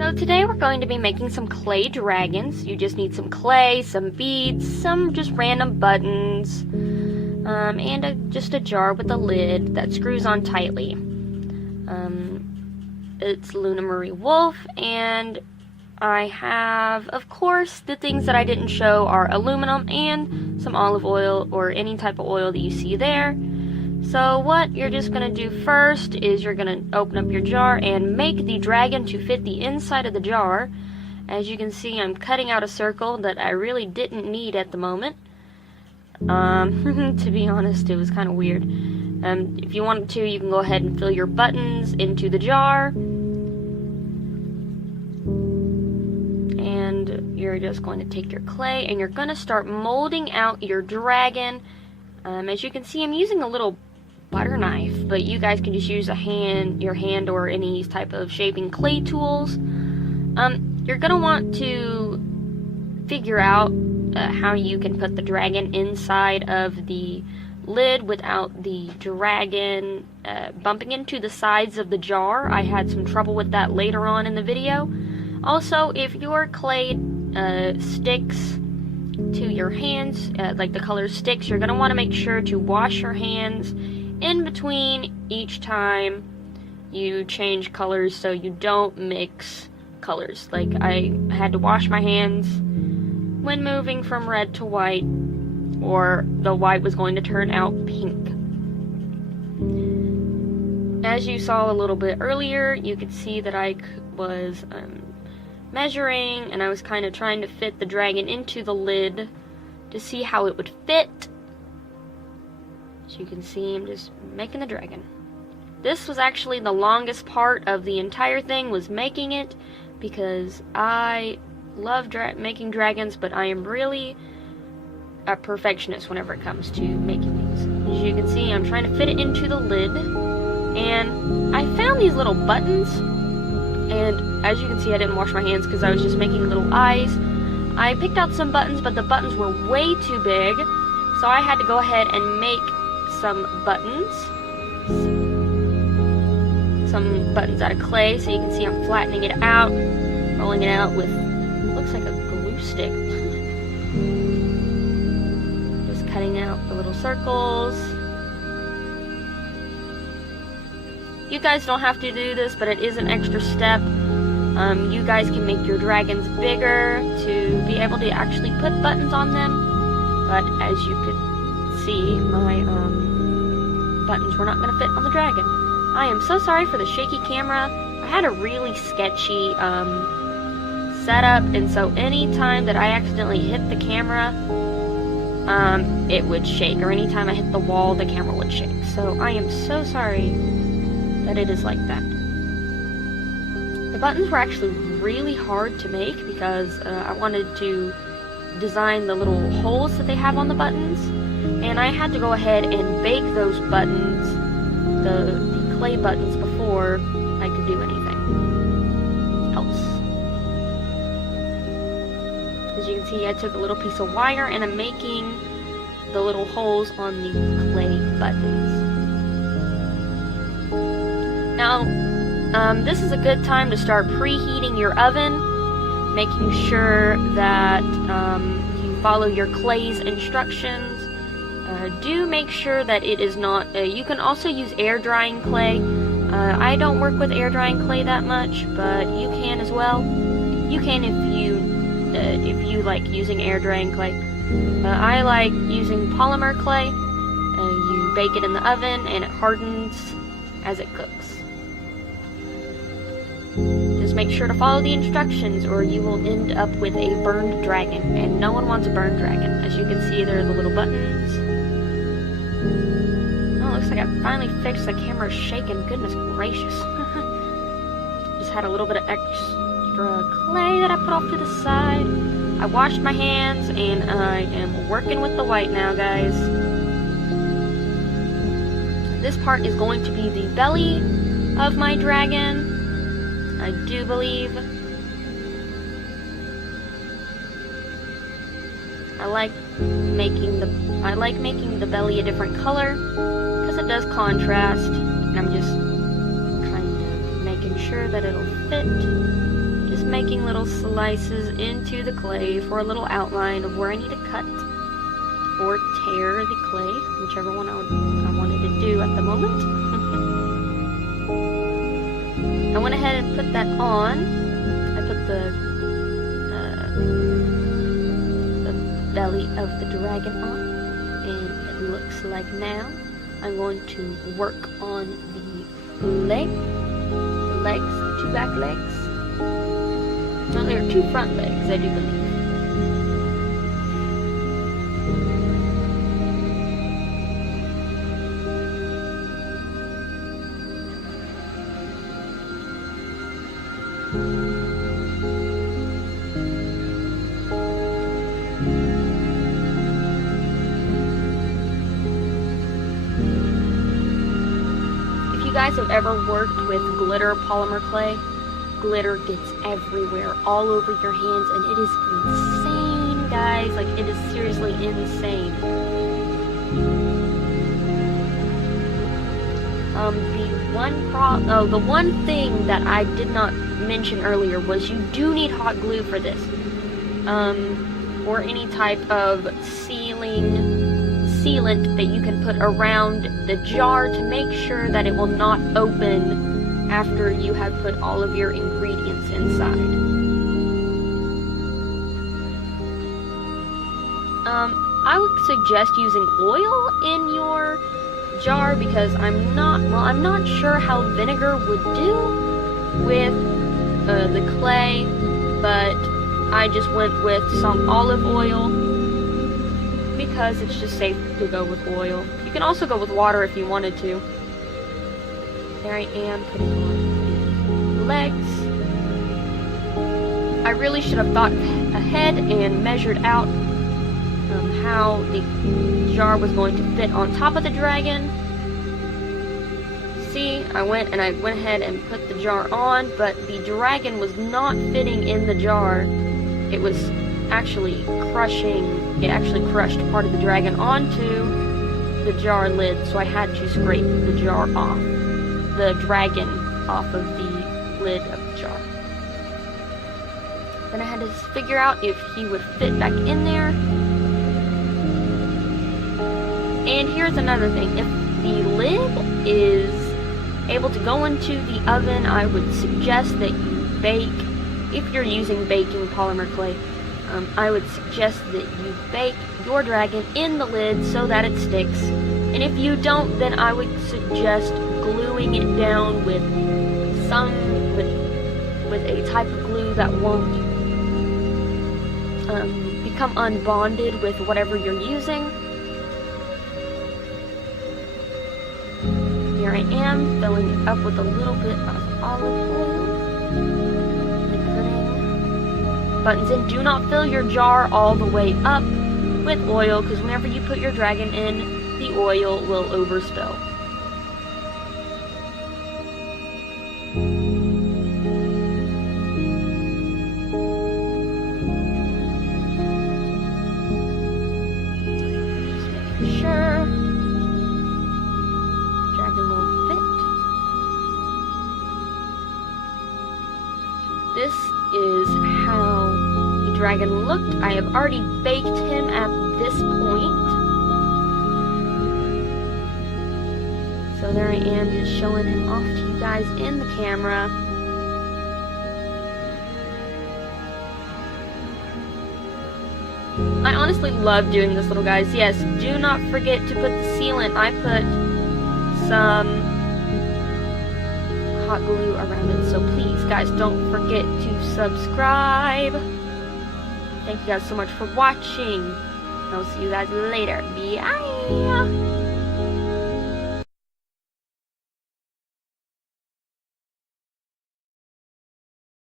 So today we're going to be making some clay dragons. You just need some clay, some beads, some just random buttons, and just a jar with a lid that screws on tightly. It's Luna Marie Wolf, and I have, of course, the things that I didn't show are aluminum and some olive oil or any type of oil that you see there. So what you're just going to do first is you're going to open up your jar and make the dragon to fit the inside of the jar. As you can see, I'm cutting out a circle that I really didn't need at the moment. To be honest, it was kind of weird. If you wanted to, you can go ahead and fill your buttons into the jar. And you're just going to take your clay and you're going to start molding out your dragon. As you can see, I'm using a little butter knife, but you guys can just use your hand or any type of shaping clay tools. You're gonna want to figure out how you can put the dragon inside of the lid without the dragon bumping into the sides of the jar. I had some trouble with that later on in the video. Also, if your clay sticks to your hands, like the color sticks, you're gonna want to make sure to wash your hands in between each time you change colors so you don't mix colors. Like, I had to wash my hands when moving from red to white, or the white was going to turn out pink. As you saw a little bit earlier, you could see that I was measuring, and I was kind of trying to fit the dragon into the lid to see how it would fit. As you can see, I'm just making the dragon. This was actually the longest part of the entire thing, was making it, because I love making dragons, but I am really a perfectionist whenever it comes to making things. As you can see, I'm trying to fit it into the lid, and I found these little buttons, and as you can see, I didn't wash my hands because I was just making little eyes. I picked out some buttons, but the buttons were way too big, so I had to go ahead and make some buttons out of clay. So you can see I'm flattening it out, rolling it out with, looks like a glue stick. Just cutting out the little circles. You guys don't have to do this, but it is an extra step. You guys can make your dragons bigger to be able to actually put buttons on them, but as you could see, my buttons were not going to fit on the dragon. I am so sorry for the shaky camera. I had a really sketchy setup, and so anytime that I accidentally hit the camera, it would shake, or anytime I hit the wall, the camera would shake. So I am so sorry that it is like that. The buttons were actually really hard to make because I wanted to design the little holes that they have on the buttons, and I had to go ahead and bake those buttons, the clay buttons, before I could do anything else. As you can see, I took a little piece of wire and I'm making the little holes on the clay buttons. Now, this is a good time to start preheating your oven, making sure that you follow your clay's instructions. Do make sure that it is not, you can also use air drying clay. I don't work with air drying clay that much, but you can as well. You can if you like using air drying clay. I like using polymer clay. You bake it in the oven and it hardens as it cooks. Just make sure to follow the instructions or you will end up with a burned dragon, and no one wants a burned dragon. As you can see, there are the little buttons. Oh, looks like I finally fixed the camera shaking. Goodness gracious. Just had a little bit of extra clay that I put off to the side. I washed my hands and I am working with the white now, guys. This part is going to be the belly of my dragon, I do believe. I like making the belly a different color because it does contrast. I'm just kind of making sure that it'll fit making little slices into the clay for a little outline of where I need to cut or tear the clay, whichever one I wanted to do at the moment. I went ahead and put that on. I put the belly of the dragon on, and it looks like now I'm going to work on the legs, the two back legs. No, there are two front legs, I do believe. If you guys have ever worked with glitter polymer clay, glitter gets everywhere, all over your hands, and it is insane, guys. Like, it is seriously insane. The one thing that I did not mention earlier was you do need hot glue for this, or any type of sealant that you can put around the jar to make sure that it will not open after you have put all of your ingredients inside. I would suggest using oil in your jar because I'm not sure how vinegar would do with the clay, but I just went with some olive oil because it's just safe to go with oil. You can also go with water if you wanted to. There I am putting on the legs. I really should have thought ahead and measured out how the jar was going to fit on top of the dragon. See, I went ahead and put the jar on, but the dragon was not fitting in the jar. It was actually crushing. It actually crushed part of the dragon onto the jar lid, so I had to scrape the jar off. The dragon off of the lid of the jar. Then I had to figure out if he would fit back in there. And here's another thing. If the lid is able to go into the oven, I would suggest that you bake. If you're using baking polymer clay, I would suggest that you bake your dragon in the lid so that it sticks. And if you don't, then I would suggest gluing it down with a type of glue that won't become unbonded with whatever you're using. Here I am, filling it up with a little bit of olive oil and putting buttons in. Do not fill your jar all the way up with oil, because whenever you put your dragon in, the oil will overspill. Just making sure dragon will fit. This is how the dragon looked. I have already baked him at this point. So there I am, just showing him off to you guys in the camera. I honestly love doing this, little guys. Yes, do not forget to put the sealant. I put some hot glue around it, so please, guys, don't forget to subscribe. Thank you guys so much for watching. I'll see you guys later. Bye!